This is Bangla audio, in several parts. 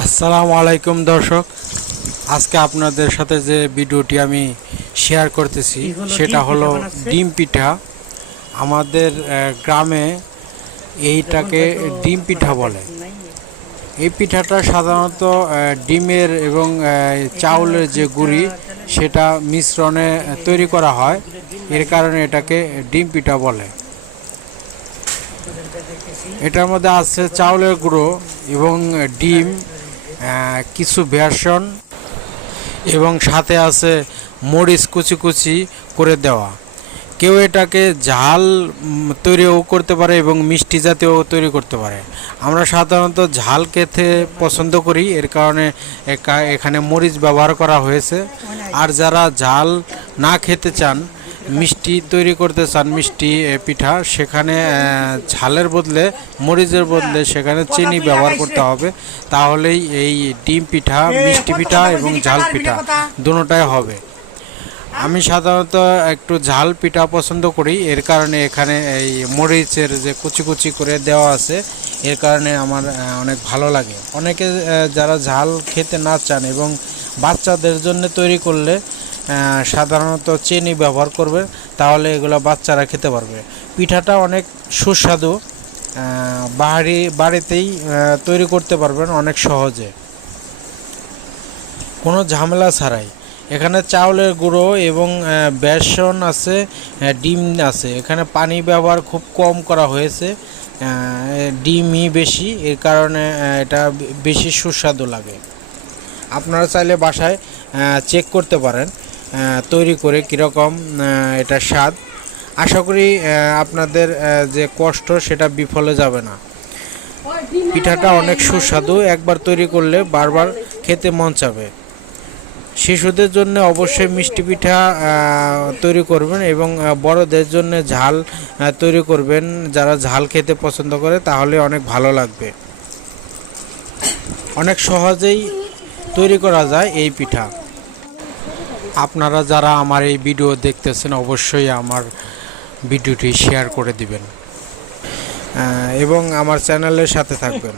আসসালামু আলাইকুম দর্শক। আজকে আপনাদের সাথে যে ভিডিওটি আমি শেয়ার করতেছি সেটা হলো ডিম পিঠা। আমাদের গ্রামে এইটাকে ডিম পিঠা বলে। এই পিঠাটা সাধারণত ডিমের এবং চাউলের যে গুড়ি সেটা মিশ্রণে তৈরি করা হয়। এর কারণে এটাকে ডিম পিঠা বলে। এটার মধ্যে আছে চাউলের গুঁড়ো এবং ডিম কিছু বেসন এবং সাথে আছে মরিচ কুচি কুচি করে দেওয়া। কেউ এটাকে ঝাল তৈরিও করতে পারে এবং মিষ্টি জাতীয় তৈরি করতে পারে। আমরা সাধারণত ঝাল খেতে পছন্দ করি, এর কারণে এখানে মরিচ ব্যবহার করা হয়েছে। আর যারা ঝাল না খেতে চান মিষ্টি তৈরি করতে চান মিষ্টি পিঠা সেখানে ঝালের বদলে মরিচের বদলে সেখানে চিনি ব্যবহার করতে হবে। তাহলেই এই ডিম পিঠা মিষ্টি পিঠা এবং ঝাল পিঠা দুটোটাই হবে। আমি সাধারণত একটু ঝাল পিঠা পছন্দ করি। এর কারণে এখানে এই মরিচের যে কুচি কুচি করে দেওয়া আছে এর কারণে আমার অনেক ভালো লাগে। অনেকে যারা ঝাল খেতে না চান এবং বাচ্চাদের জন্য তৈরি করলে সাধারণত চিনি ব্যবহার করবে, তাহলে এগুলো বাচ্চারা খেতে পারবে। পিঠাটা অনেক সুস্বাদু বাড়ি, বাড়িতেই তৈরি করতে পারবেন অনেক সহজে। কোনো ঝামেলা ছাড়াই। এখানে চাউলের গুঁড়ো এবং বেসন আছে ডিম আছে। এখানে পানি ব্যবহার খুব কম করা হয়েছে ডিমই বেশি, এর কারণে এটা বেশি সুস্বাদু লাগে। আপনারা চাইলে বাসায় চেক করতে পারেন। তৈরি করে কীরকম এটা স্বাদ। আশা করি আপনাদের যে কষ্ট সেটা বিফলে যাবে না। পিঠাটা অনেক সুস্বাদু, একবার তৈরি করলে বারবার খেতে মন চাবে। শিশুদের জন্য অবশ্যই মিষ্টি পিঠা তৈরি করবেন এবং বড়দের জন্য ঝাল তৈরি করবেন। যারা ঝাল খেতে পছন্দ করে, তাহলে অনেক ভালো লাগবে। অনেক সহজেই তৈরি করা যায় এই পিঠা। আপনারা যারা আমার এই ভিডিও দেখতেছেন অবশ্যই আমার ভিডিওটি শেয়ার করে দিবেন। এবং আমার চ্যানেলের সাথে থাকবেন।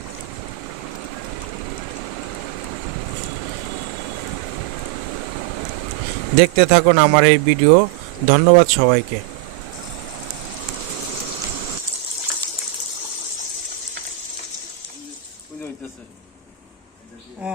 দেখতে থাকুন আমার এই ভিডিও। ধন্যবাদ সবাইকে। ও